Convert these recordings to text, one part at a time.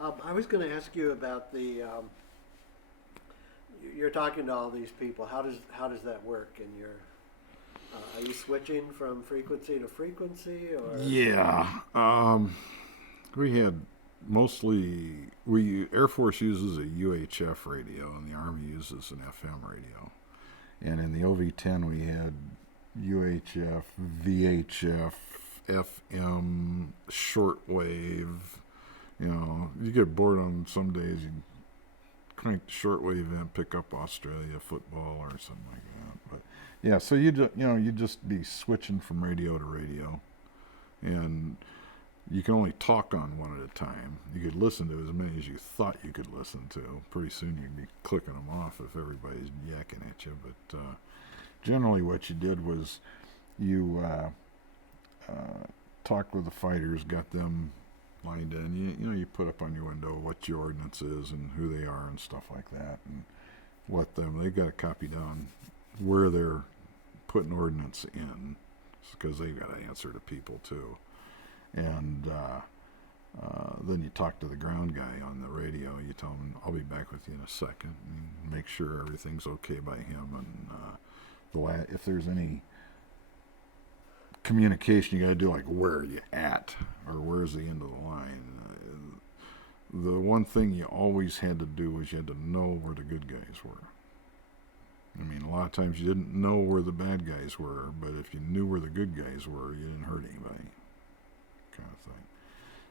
I was going to ask you about you're talking to all these people. How does that work? And are you switching from frequency to frequency, or? Yeah. We had mostly we Air Force uses a UHF radio and the Army uses an FM radio. And in the OV-10 we had UHF, VHF, FM, shortwave. You get bored on some days. You crank the shortwave in, pick up Australia football or something like that. But yeah, so you just be switching from radio to radio, and you can only talk on one at a time. You could listen to as many as you thought you could listen to. Pretty soon you'd be clicking them off if everybody's yakking at you. But generally, what you did was you talked with the fighters, got them lined in. You put up on your window what your ordinance is and who they are and stuff like that, and they've got to copy down where they're putting ordinance in, because they've got to answer to people too. And then you talk to the ground guy on the radio. You tell him, I'll be back with you in a second, and make sure everything's okay by him. And if there's any communication, you got to do, like, where are you at, or where's the end of the line. The one thing you always had to do was you had to know where the good guys were. I mean, a lot of times you didn't know where the bad guys were, but if you knew where the good guys were, you didn't hurt anybody, kind of thing.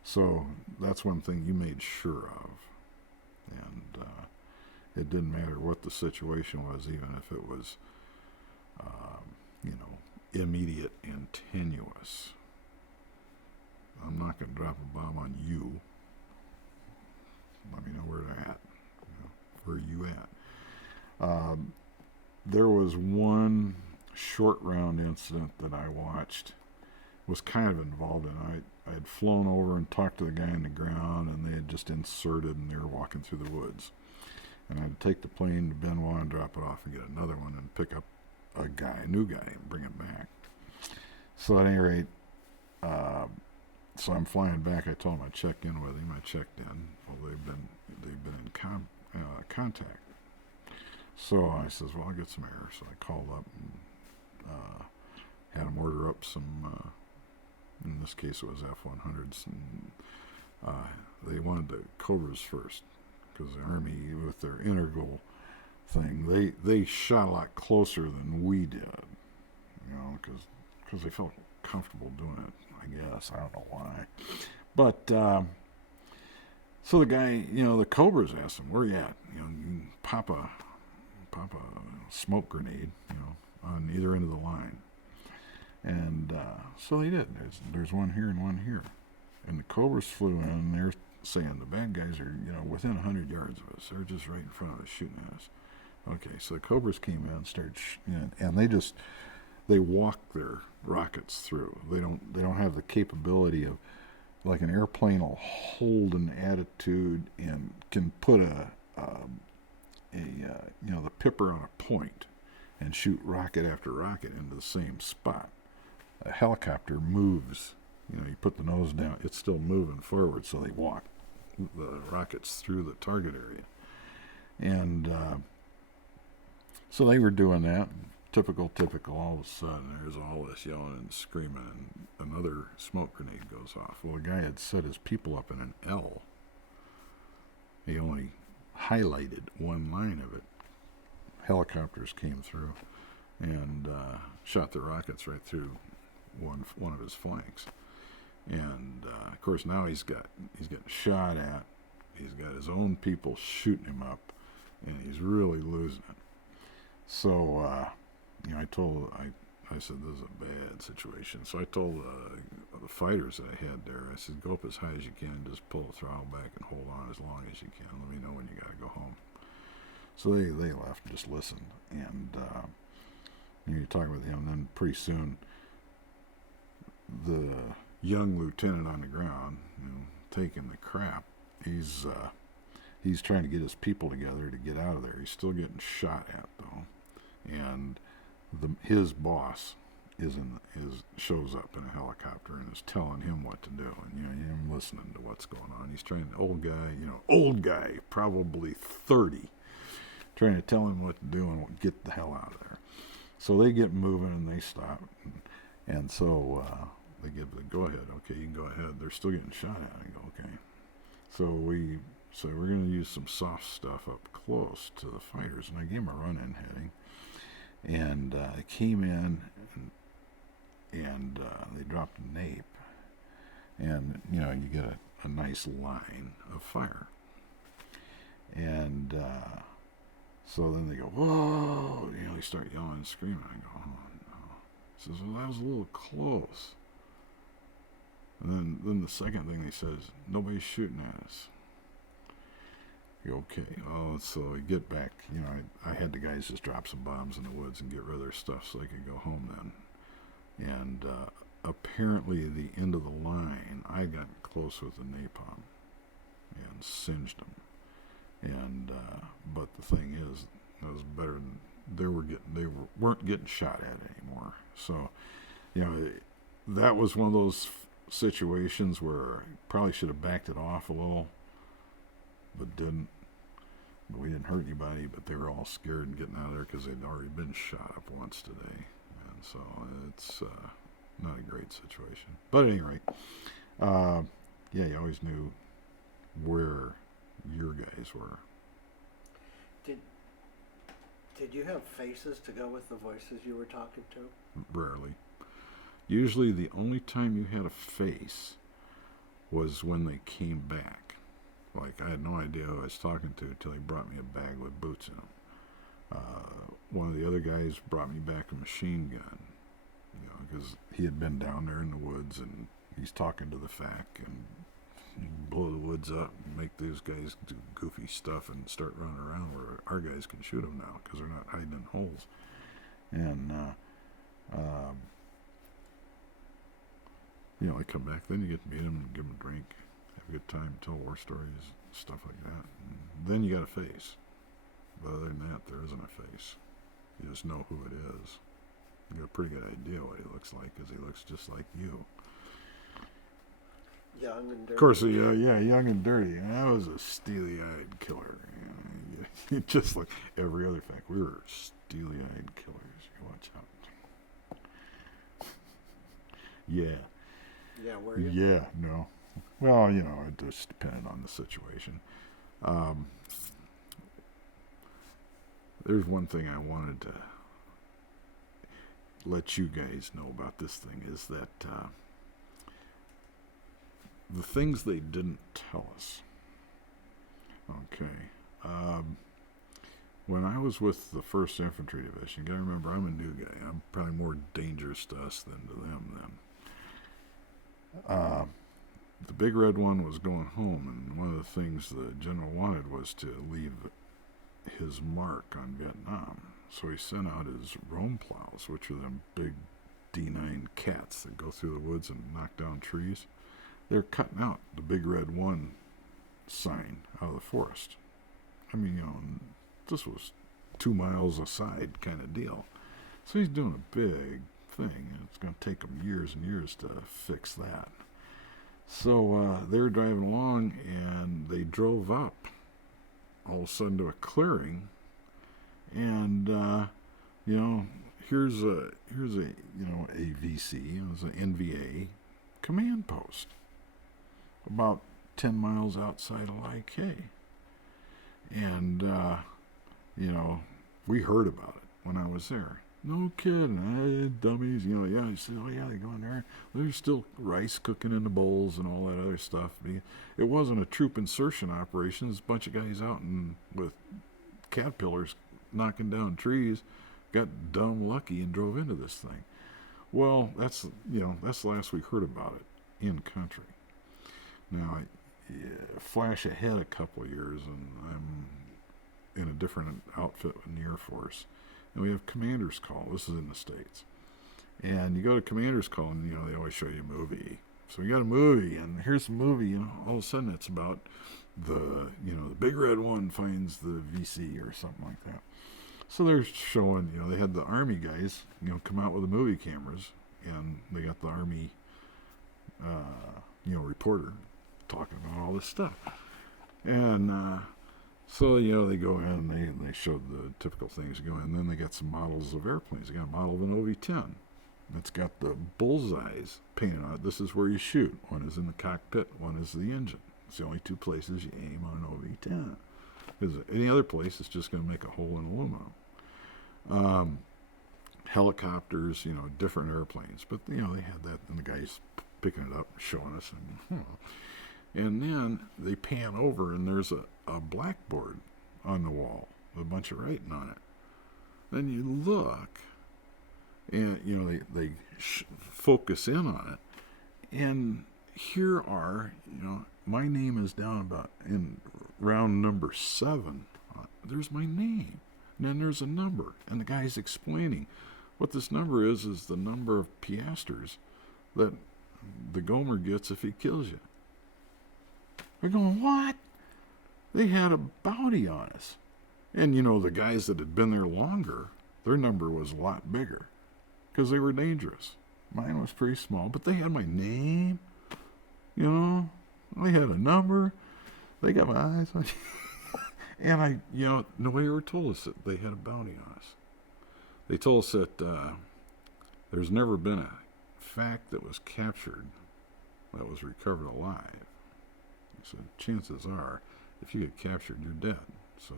So that's one thing you made sure of. And it didn't matter what the situation was, even if it was, immediate and tenuous. I'm not going to drop a bomb on you. Let me know where they're at. Where are you at? There was one short round incident that I watched, was kind of involved in. I had flown over and talked to the guy on the ground, and they had just inserted, and they were walking through the woods. And I had to take the plane to Benoit and drop it off and get another one and pick up a new guy, and bring it back. So at any rate, so I'm flying back. I told him I'd check in with him. I checked in. Well, they've been in contact. So I says, well, I'll get some air. So I called up and had them order up some. In this case, it was F-100s, and they wanted the Cobras first, because the Army, with their integral thing, they shot a lot closer than we did, because they felt comfortable doing it, I guess. I don't know why. But, so the guy, the Cobras asked him, where you at? You can pop a smoke grenade, on either end of the line. And so they did. There's one here and one here. And the Cobras flew in, and they're saying the bad guys are, within 100 yards of us. They're just right in front of us shooting at us. Okay, so the Cobras came in and started, and they walk their rockets through. They don't have the capability of, like, an airplane will hold an attitude and can put the pipper on a point and shoot rocket after rocket into the same spot. A helicopter moves. You put the nose down, it's still moving forward, so they walk the rockets through the target area. And so they were doing that. Typical. All of a sudden, there's all this yelling and screaming, and another smoke grenade goes off. Well, the guy had set his people up in an L. He only highlighted one line of it. Helicopters came through and shot the rockets right through one of his flanks. And of course, now he's getting shot at. He's got his own people shooting him up, and he's really losing it. So I said, this is a bad situation. So I told the fighters that I had there, I said, go up as high as you can, just pull the throttle back and hold on as long as you can. Let me know when you got to go home. So they left and just listened. And you're talking with him, and then pretty soon the young lieutenant on the ground, taking the crap, he's trying to get his people together to get out of there. He's still getting shot at, though. And his boss shows up in a helicopter and is telling him what to do, and him listening to what's going on. He's trying, old guy, probably 30, trying to tell him what to do and get the hell out of there. So they get moving and they stop, and so they give the go ahead. Okay, you can go ahead. They're still getting shot at. I go, okay. So we're going to use some soft stuff up close to the fighters, and I gave them a run-in heading, and they came in and they dropped a nape, and you get a nice line of fire, and so then they go, whoa, they start yelling and screaming. I go, oh no. He says, well, that was a little close. And then the second thing he says, nobody's shooting at us. I go, okay. Oh, so we get back. I had the guys just drop some bombs in the woods and get rid of their stuff so they could go home then. And apparently the end of the line, I got close with the napalm and singed them. And but the thing is, it was better than they weren't getting shot at anymore. So, that was one of those situations where I probably should have backed it off a little, but didn't. But we didn't hurt anybody, but they were all scared and getting out of there because they'd already been shot up once today. And so it's not a great situation. But at any rate, you always knew where your guys were. Did you have faces to go with the voices you were talking to? Rarely. Usually the only time you had a face was when they came back. Like, I had no idea who I was talking to until he brought me a bag with boots in them. One of the other guys brought me back a machine gun, because he had been down there in the woods, and he's talking to the FAC and blow the woods up and make those guys do goofy stuff and start running around where our guys can shoot them now because they're not hiding in holes. And I come back, then you get to meet them and give them a drink, have a good time, tell war stories, stuff like that. And then you got a face. But other than that, there isn't a face. You just know who it is. You got a pretty good idea what he looks like because he looks just like you. Young and dirty. Of course, young and dirty. And that was a steely-eyed killer. Just like every other fact. We were steely-eyed killers. You watch out. Yeah. Yeah, were you? Yeah, no. Well, it just depended on the situation. There's one thing I wanted to let you guys know about this thing is that the things they didn't tell us. Okay. When I was with the 1st Infantry Division, you got to remember, I'm a new guy. I'm probably more dangerous to us than to them then. The Big Red One was going home, and one of the things the general wanted was to leave his mark on Vietnam. So he sent out his roam plows, which are them big D9 cats that go through the woods and knock down trees. They're cutting out the Big Red One sign out of the forest. I mean, this was 2 miles aside kind of deal. So he's doing a big thing, and it's going to take him years and years to fix that. So they were driving along, and they drove up all of a sudden to a clearing, and here's a VC, it was an NVA command post about 10 miles outside of IK. And we heard about it when I was there. No kidding, dummies, he said, oh yeah, they go in there. There's still rice cooking in the bowls and all that other stuff. It wasn't a troop insertion operation. It's a bunch of guys out with caterpillars knocking down trees, got dumb lucky and drove into this thing. Well, that's the last we heard about it in country. Now, flash ahead a couple of years, and I'm in a different outfit in the Air Force. And we have commander's call. This is in the States. And you go to commander's call, and, they always show you a movie. So we got a movie, and here's the movie, all of a sudden it's about the Big Red One finds the VC or something like that. So they're showing, they had the Army guys, come out with the movie cameras, and they got the Army, reporter talking about all this stuff. And so, they go in and they showed the typical things go in. And then they got some models of airplanes. They got a model of an OV-10. It's got the bullseyes painted on it. This is where you shoot. One is in the cockpit, one is the engine. It's the only two places you aim on an OV-10. Because any other place, it's just going to make a hole in aluminum. Helicopters, different airplanes. But, they had that, and the guy's picking it up, showing us. And then they pan over, and there's a blackboard on the wall with a bunch of writing on it. Then you look, and, they focus in on it. And here are, my name is down about in round number 7. There's my name. And then there's a number. And the guy's explaining what this number is the number of piasters that the Gomer gets if he kills you. They're going, what? They had a bounty on us. And, the guys that had been there longer, their number was a lot bigger because they were dangerous. Mine was pretty small, but they had my name. They had a number. They got my eyes on and nobody ever told us that they had a bounty on us. They told us that there's never been a fact that was captured that was recovered alive. So chances are, if you get captured, you're dead. So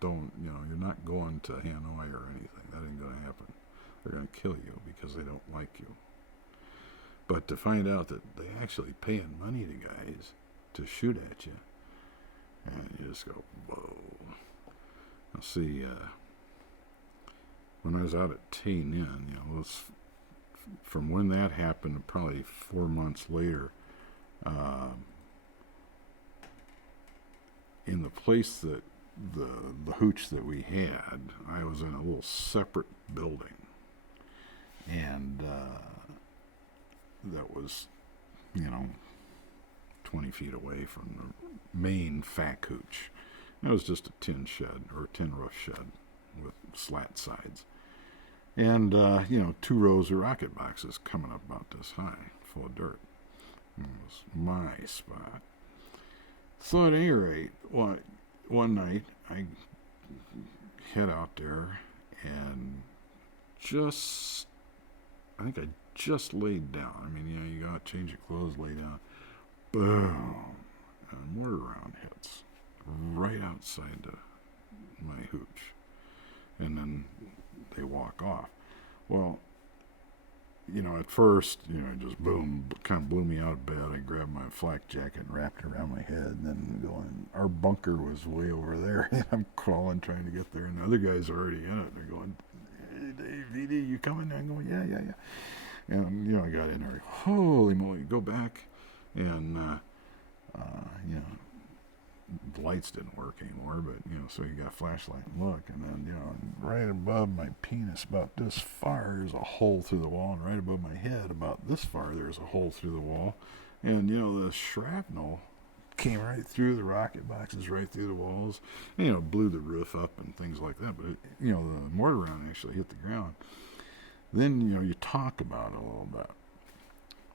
don't, you're not going to Hanoi or anything. That ain't going to happen. They're going to kill you because they don't like you. But to find out that they actually paying money to guys to shoot at you, and you just go, whoa. Now see, when I was out at Tay Ninh, from when that happened to probably 4 months later, in the place that the hooch that we had, I was in a little separate building, and that was, 20 feet away from the main FAC hooch. It was just a tin shed, or a tin roof shed with slat sides. And, 2 rows of rocket boxes coming up about this high, full of dirt. It was my spot. So at any rate, one night, I head out there, and I think I just laid down. I mean, you got to change your clothes, lay down. Boom. And a mortar round hits right outside my hooch. And then they walk off. Well, at first, it just boom, kind of blew me out of bed. I grabbed my flak jacket and wrapped it around my head, and then going, our bunker was way over there, and I'm crawling trying to get there, and the other guys are already in it. They're going, hey, Dave, VD, you coming? And I'm going, yeah. And, I got in there, holy moly, go back, and, the lights didn't work anymore, but, so you got a flashlight and look, and then, right above my penis, about this far, there's a hole through the wall, and right above my head, about this far, there's a hole through the wall, and, the shrapnel came right through the rocket boxes, right through the walls, and, blew the roof up and things like that, but, the mortar round actually hit the ground. Then, you talk about it a little bit.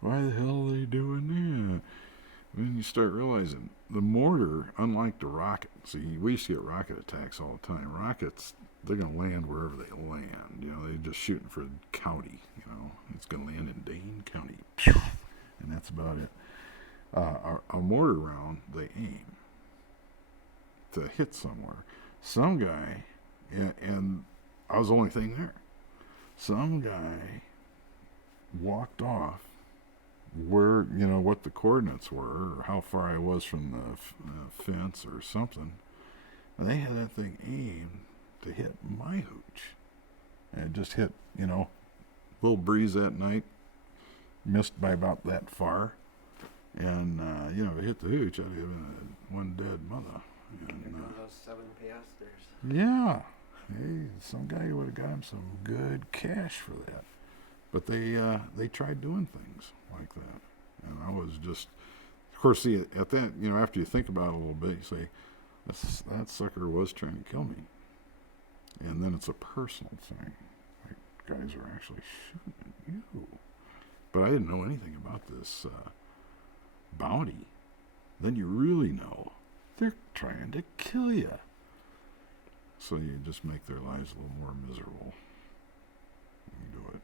Why the hell are they doing that? And then you start realizing the mortar, unlike the rocket, see, we used to get rocket attacks all the time. Rockets, they're going to land wherever they land. They're just shooting for the county. It's going to land in Dane County. And that's about it. A mortar round, they aim to hit somewhere. Some guy, and I was the only thing there. Some guy walked off where, what the coordinates were, or how far I was from the fence or something. And they had that thing aimed to hit my hooch. And it just hit, little breeze that night, missed by about that far. And, it hit the hooch, I'd have been one dead mother. And, those 7 piasters. Yeah. Hey, some guy would have got him some good cash for that. But they tried doing things like that. And I was just, of course, see, at that, after you think about it a little bit, you say, that sucker was trying to kill me. And then it's a personal thing. Like, guys are actually shooting at you. But I didn't know anything about this bounty. Then you really know they're trying to kill you. So you just make their lives a little more miserable. You do it.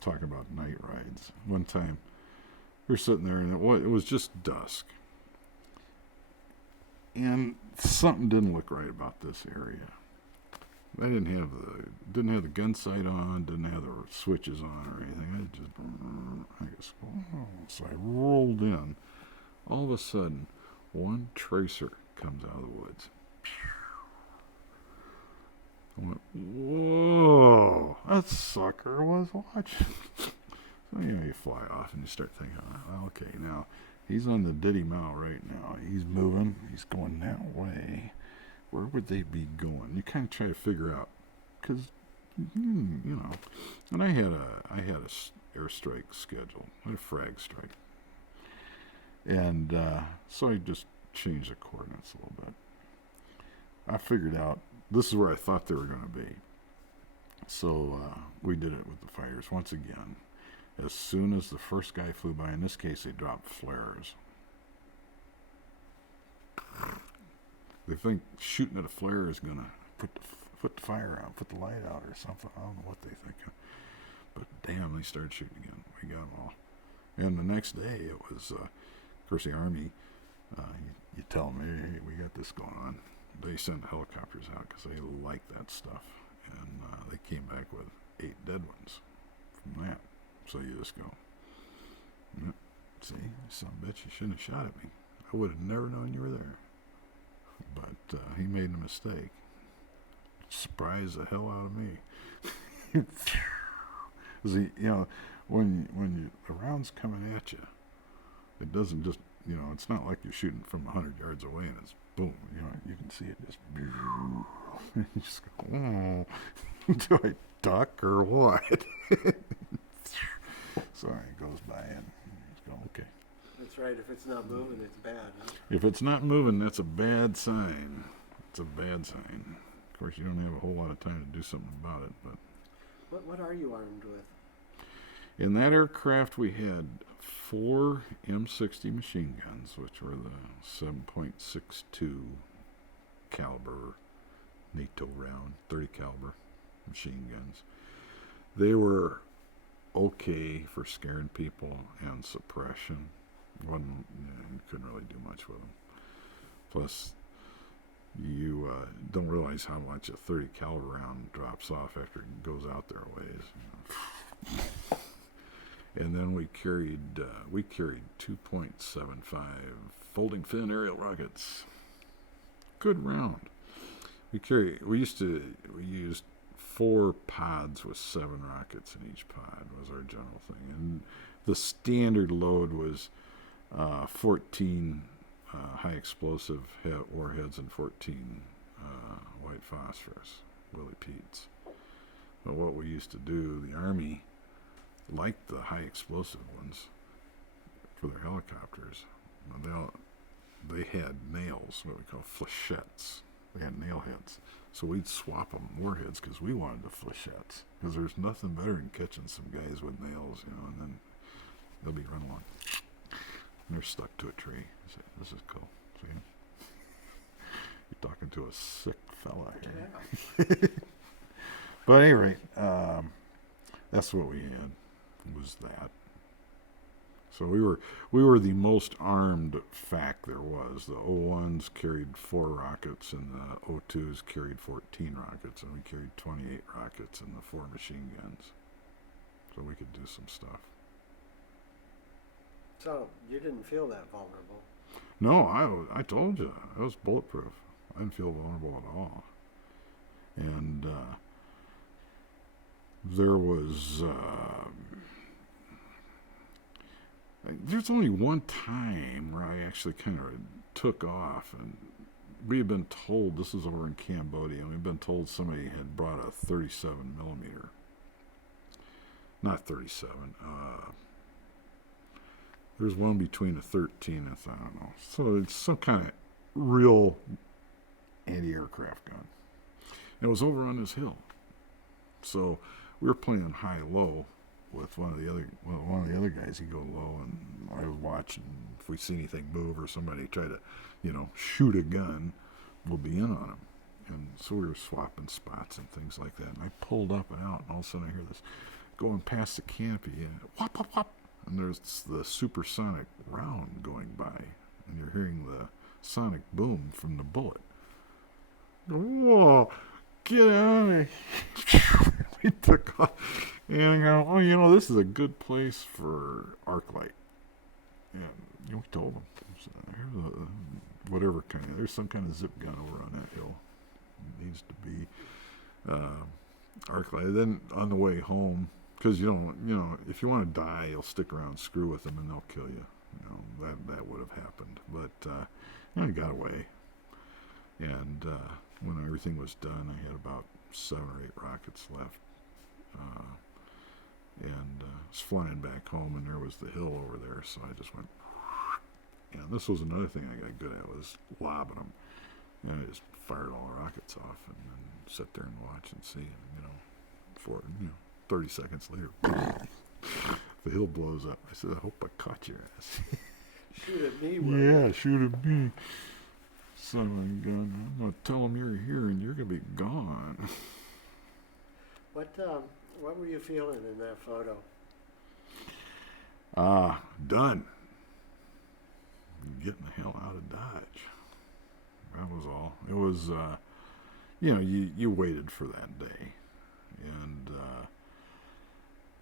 Talking about night rides. One time, we were sitting there, and it was just dusk. And something didn't look right about this area. I didn't have the gun sight on, didn't have the switches on or anything. So I rolled in. All of a sudden, one tracer comes out of the woods. I went, whoa, that sucker was watching. So you fly off and you start thinking, okay, now he's on the Diddy Mile right now. He's moving. He's going that way. Where would they be going? You kind of try to figure out, because you know. And I had a airstrike scheduled, a frag strike, and so I just changed the coordinates a little bit. I figured out this is where I thought they were going to be. So we did it with the fighters once again. As soon as the first guy flew by, in this case, they dropped flares. They think shooting at a flare is going to put the fire out, put the light out or something. I don't know what they think. But damn, they started shooting again. We got them all. And the next day, it was, of course, the Army, you tell them, hey, we got this going on. They send helicopters out because they like that stuff. And they came back with 8 dead ones from that. So you just go, see, son of a bitch, you shouldn't have shot at me. I would have never known you were there. But he made a mistake. Surprised the hell out of me. See, when the round's coming at you, it doesn't just, it's not like you're shooting from 100 yards away and it's boom. You can see it just. You just go, do I duck or what? So it goes by and you just go, okay. That's right. If it's not moving, it's bad. Huh? If it's not moving, that's a bad sign. It's a bad sign. Of course, you don't have a whole lot of time to do something about it. But What are you armed with? in that aircraft, we had 4 M60 machine guns, which were the 7.62 caliber NATO round 30 caliber machine guns. They were okay for scaring people and suppression. You couldn't really do much with them. Plus, you don't realize how much a 30 caliber round drops off after it goes out there a ways. And then we carried 2.75 folding fin aerial rockets. Good round. We used 4 pods with 7 rockets in each pod was our general thing. And the standard load was 14 high explosive warheads and 14 white phosphorus, Willie Pete's. But what we used to do, the Army liked the high explosive ones for their helicopters. They had nails, what we call flechettes. They had nail heads. So we'd swap them warheads because we wanted the flechettes. Because there's nothing better than catching some guys with nails, and then they'll be running along. And they're stuck to a tree. You say, this is cool. See? You're talking to a sick fella here. Yeah. But at any rate, that's what we had, was that. So we were the most armed FAC there was. The O1s carried 4 rockets, and the O2s carried 14 rockets, and we carried 28 rockets and the 4 machine guns. So we could do some stuff. So you didn't feel that vulnerable? No, I told you, I was bulletproof. I didn't feel vulnerable at all. And there was... there's only one time where I actually kind of took off, and we had been told, this was over in Cambodia, and we'd been told somebody had brought a 37 millimeter. Not 37. There's one between a 13 and I don't know. So it's some kind of real anti-aircraft gun. It was over on this hill. So we were playing high-low with one of the other guys. He'd go low, and I was watching. If we see anything move or somebody try to, shoot a gun, we'll be in on them. And so we were swapping spots and things like that. And I pulled up and out, and all of a sudden I hear this going past the canopy, and whop, whop, whop. And there's the supersonic round going by, and you're hearing the sonic boom from the bullet. Whoa, get out of here. We took off. And I go, oh, this is a good place for arc light. And we told them, here's whatever there's some kind of zip gun over on that hill. It needs to be arc light. Then on the way home, because if you want to die, you'll stick around and screw with them and they'll kill you. That would have happened. But I got away. And when everything was done, I had about 7 or 8 rockets left. And I was flying back home, and there was the hill over there, so I just went. And this was another thing I got good at, was lobbing them. And I just fired all the rockets off and then sit there and watch and see. And, 30 seconds later, the hill blows up. I said, I hope I caught your ass. Shoot at me, yeah, shoot at me. Son of a gun. I'm going to tell them you're here and you're going to be gone. What were you feeling in that photo? Done. Getting the hell out of Dodge. That was all. It was, you waited for that day. And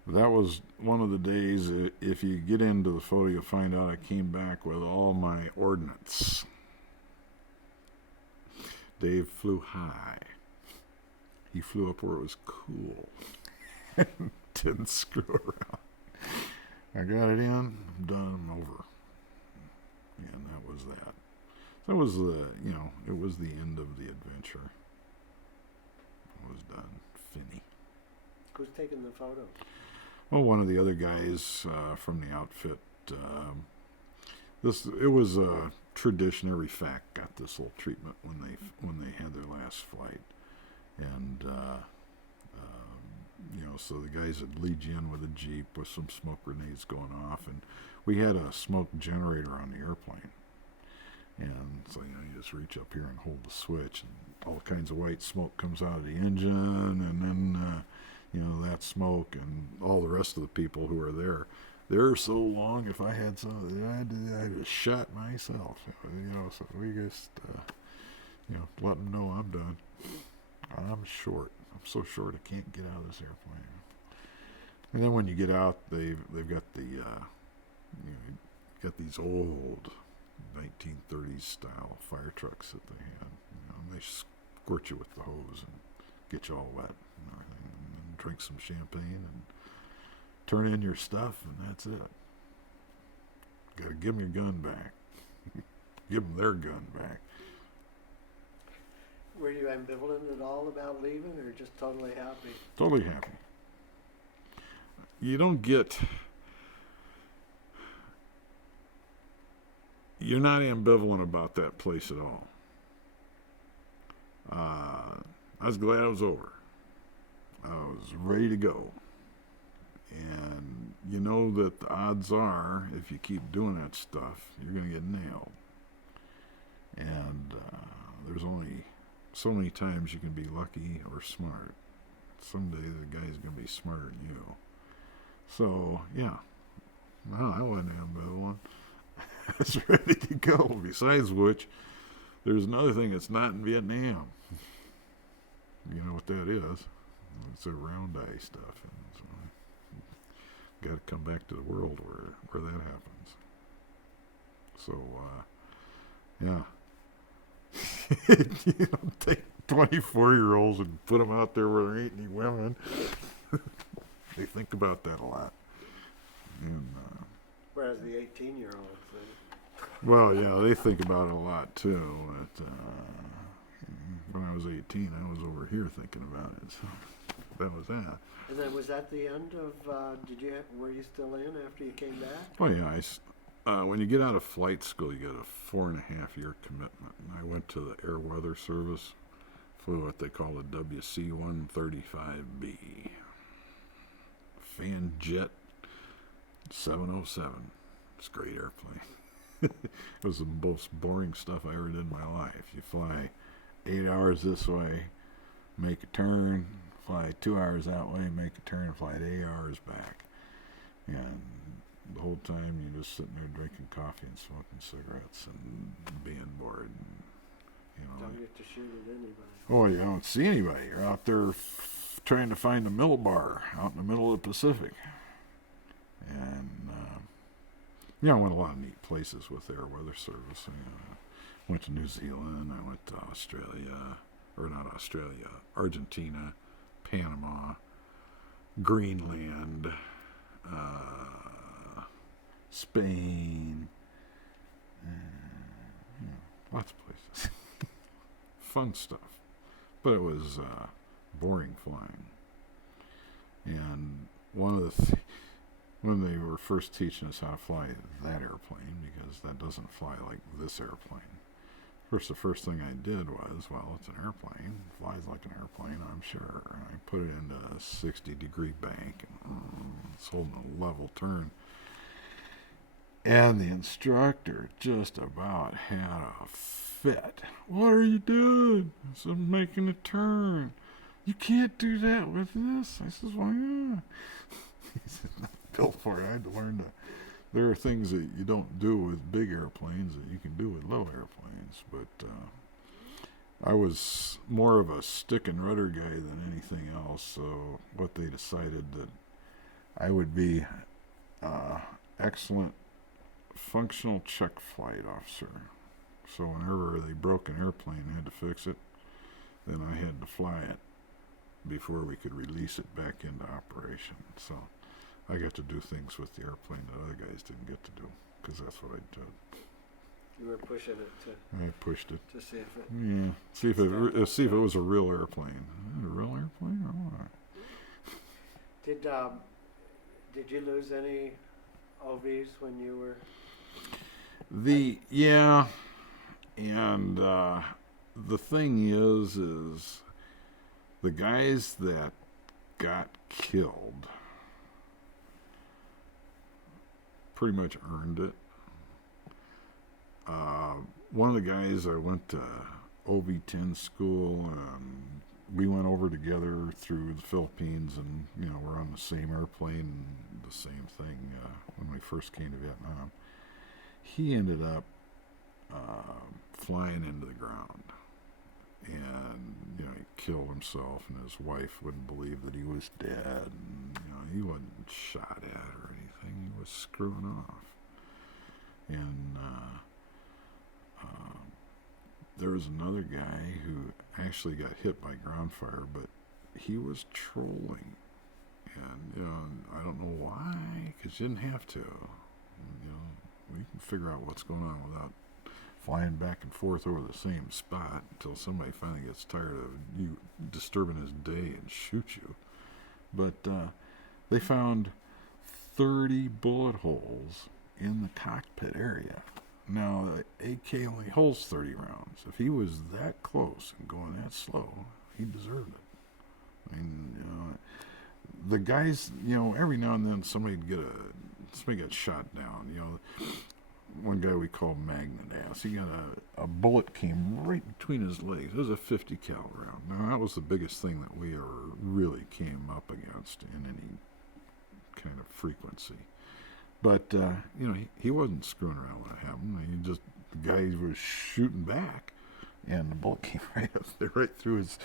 that was one of the days, if you get into the photo, you'll find out I came back with all my ordnance. Dave flew high. He flew up where it was cool. Didn't screw around. I got it in. I'm done. I'm over. And that was that. That was it was the end of the adventure. It was done. Finny. Who's taking the photo? Well, one of the other guys from the outfit. It was a tradition. Every FAC got this little treatment when they had their last flight, and so the guys would lead you in with a Jeep with some smoke grenades going off, and we had a smoke generator on the airplane. And so, you just reach up here and hold the switch, and all kinds of white smoke comes out of the engine, and then, that smoke and all the rest of the people who are there. They're so long, if I had some, I'd have shot myself, so we just, let them know I'm done. I'm short. I'm so short I can't get out of this airplane. And then when you get out, they've got got these old 1930s style fire trucks that they had. And they squirt you with the hose and get you all wet and everything, and then drink some champagne and turn in your stuff, and that's it. Got to give them your gun back. Give them their gun back. Were you ambivalent at all about leaving, or just totally happy? Totally happy. You're not ambivalent about that place at all. I was glad it was over. I was ready to go. And you know that the odds are, if you keep doing that stuff, you're going to get nailed. And there's only so many times you can be lucky or smart. Someday the guy's going to be smarter than you. So, yeah. Well, I wasn't ambivalent. I was ready to go. Besides which, there's another thing that's not in Vietnam. You know what that is? It's a round eye stuff. And so got to come back to the world where that happens. So, yeah. Take 24-year-olds and put them out there where there ain't any women. They think about that a lot. And, whereas the 18-year-olds, well, yeah, they think about it a lot too. But, when I was 18, I was over here thinking about it. So that was that. And then was that the end of? Were you still in after you came back? Oh yeah, when you get out of flight school, you get a 4.5-year commitment. And I went to the Air Weather Service Flew what they call a WC-135B. Fanjet 707. It's a great airplane. It was the most boring stuff I ever did in my life. You fly 8 hours this way, make a turn, fly 2 hours that way, make a turn, fly 8 hours back. And the whole time you're just sitting there drinking coffee and smoking cigarettes and being bored. And, Don't get to shoot at anybody. oh, you don't see anybody. You're out there trying to find a millbar out in the middle of the Pacific. And, I went a lot of neat places with Air Weather Service. I went to New Zealand. I went to Argentina, Panama, Greenland, Spain, lots of places. Fun stuff. But it was boring flying. And one of the when they were first teaching us how to fly that airplane, because that doesn't fly like this airplane. Of course, the first thing I did was, well, it's an airplane. It flies like an airplane, I'm sure. And I put it into a 60-degree bank, and it's holding a level turn. And the instructor just about had a fit. What are you doing? I said, I'm making a turn. You can't do that with this. I says, why not? He said, not built for it. I had to learn to. There are things that you don't do with big airplanes that you can do with little airplanes. But I was more of a stick and rudder guy than anything else. So what they decided that I would be excellent functional check flight officer. So whenever they broke an airplane and had to fix it, then I had to fly it before we could release it back into operation. So I got to do things with the airplane that other guys didn't get to do, because that's what I did. You were pushing it I pushed it. to see if it. Yeah. See if it was a real airplane. Is it a real airplane or what? Did you lose any OVs when you were? And the thing is the guys that got killed pretty much earned it. One of the guys, I went to OV-10 school, and we went over together through the Philippines, and we're on the same airplane, the same thing when we first came to Vietnam. He ended up flying into the ground, and he killed himself, and his wife wouldn't believe that he was dead, and he wasn't shot at or anything. He was screwing off. And there was another guy who actually got hit by ground fire, but he was trolling, and I don't know why, because you didn't have to. We can figure out what's going on without flying back and forth over the same spot until somebody finally gets tired of you disturbing his day and shoot you. But they found 30 bullet holes in the cockpit area. Now, the AK only holds 30 rounds. If he was that close and going that slow, he deserved it. I mean, the guys, every now and then somebody got shot down. One guy we called Magnet Ass. He got a bullet came right between his legs. It was a 50 cal round. Now that was the biggest thing that we ever really came up against in any kind of frequency. But he wasn't screwing around when it happened. The guy was shooting back, and the bullet came right up there, right through his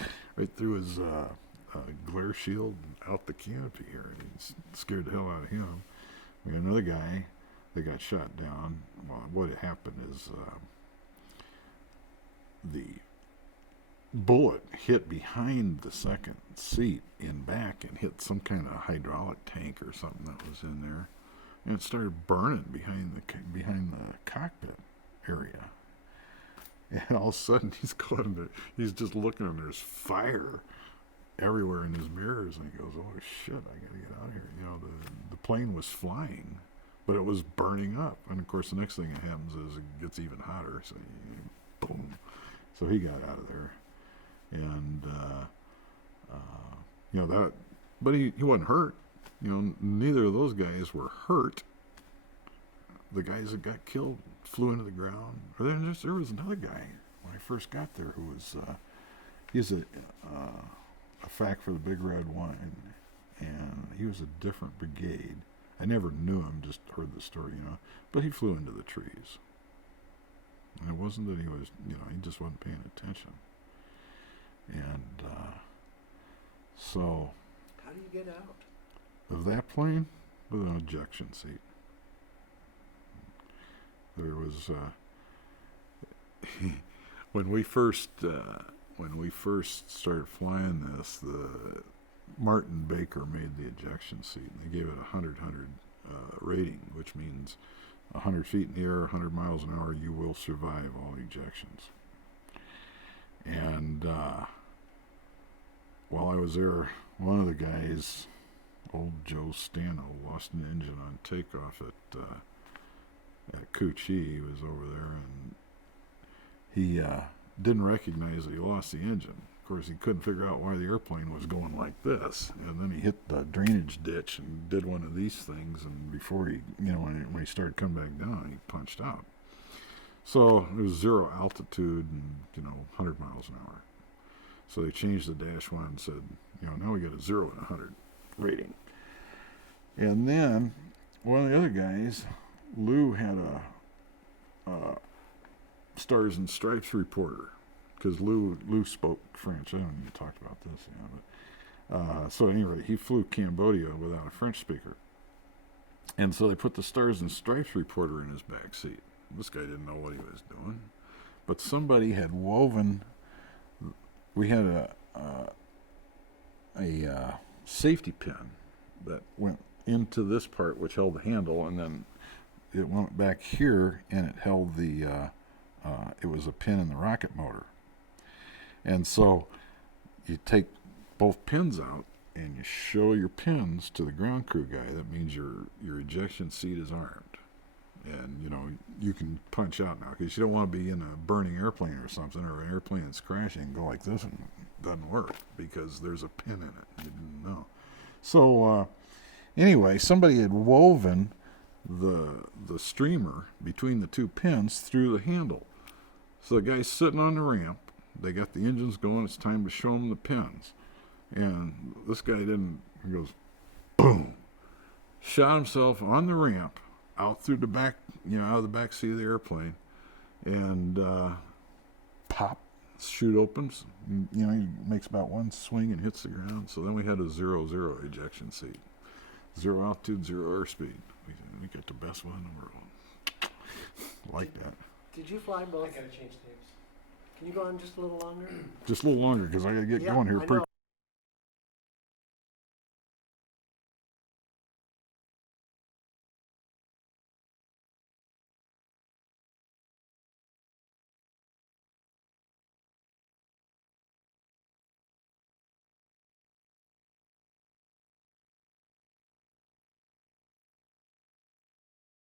glare shield and out the canopy here. And it scared the hell out of him. We got another guy that got shot down. Well, what had happened is the bullet hit behind the second seat in back and hit some kind of hydraulic tank or something that was in there, and it started burning behind the cockpit area. And all of a sudden he's just looking, and there's fire everywhere in his mirrors, and he goes, "Oh shit, I gotta get out of here." The plane was flying, but it was burning up, and of course the next thing that happens is it gets even hotter. So boom, so he got out of there. and you know that. But he wasn't hurt. You know, neither of those guys were hurt. The guys that got killed flew into the ground. Or then there was another guy when I first got there who was he's a fact for the Big Red Wine, and he was a different brigade. I never knew him, just heard the story, you know. But he flew into the trees. And it wasn't that he was, you know, he just wasn't paying attention. And so, How do you get out? of that plane, with an ejection seat. There was when we first started flying this, the Martin Baker made the ejection seat, and they gave it a 100 rating, which means 100 feet in the air, 100 miles an hour, you will survive all ejections. And while I was there, one of the guys, old Joe Stano, lost an engine on takeoff at Cu-Chi. He was over there, and he didn't recognize that he lost the engine. Of course, he couldn't figure out why the airplane was going like this. And then he hit the drainage ditch and did one of these things. And before he, you know, when he started coming back down, he punched out. So it was 0 altitude and, you know, 100 miles an hour. So they changed the dash one and said, you know, now we got a 0 and 100 rating. And then one of the other guys, Lou, had a Stars and Stripes reporter, because Lou spoke French. I don't even talk about this, you know, but so anyway, he flew Cambodia without a French speaker, and so they put the Stars and Stripes reporter in his back seat. This guy didn't know what he was doing, but somebody had woven. We had a safety pin that went into this part, which held the handle, and then it went back here, and it held the. It was a pin in the rocket motor. And so you take both pins out and you show your pins to the ground crew guy. That means your ejection seat is armed. And, you know, you can punch out now, because you don't want to be in a burning airplane or something, or an airplane that's crashing and go like this, and it doesn't work because there's a pin in it. You didn't know. So anyway, somebody had woven the streamer between the two pins through the handle. So the guy's sitting on the ramp. They got the engines going. It's time to show him the pins. And this guy didn't. He goes, boom. Shot himself on the ramp, out through the back, you know, out of the back seat of the airplane. And pop, chute opens. You know, he makes about one swing and hits the ground. So then we had a 0-0 ejection seat. 0 altitude, 0 airspeed. We got the best one in the world. Like that. Did you fly both? I gotta change names. Can you go on just a little longer? Just a little longer, because I got to get Yeah, going here I pretty know.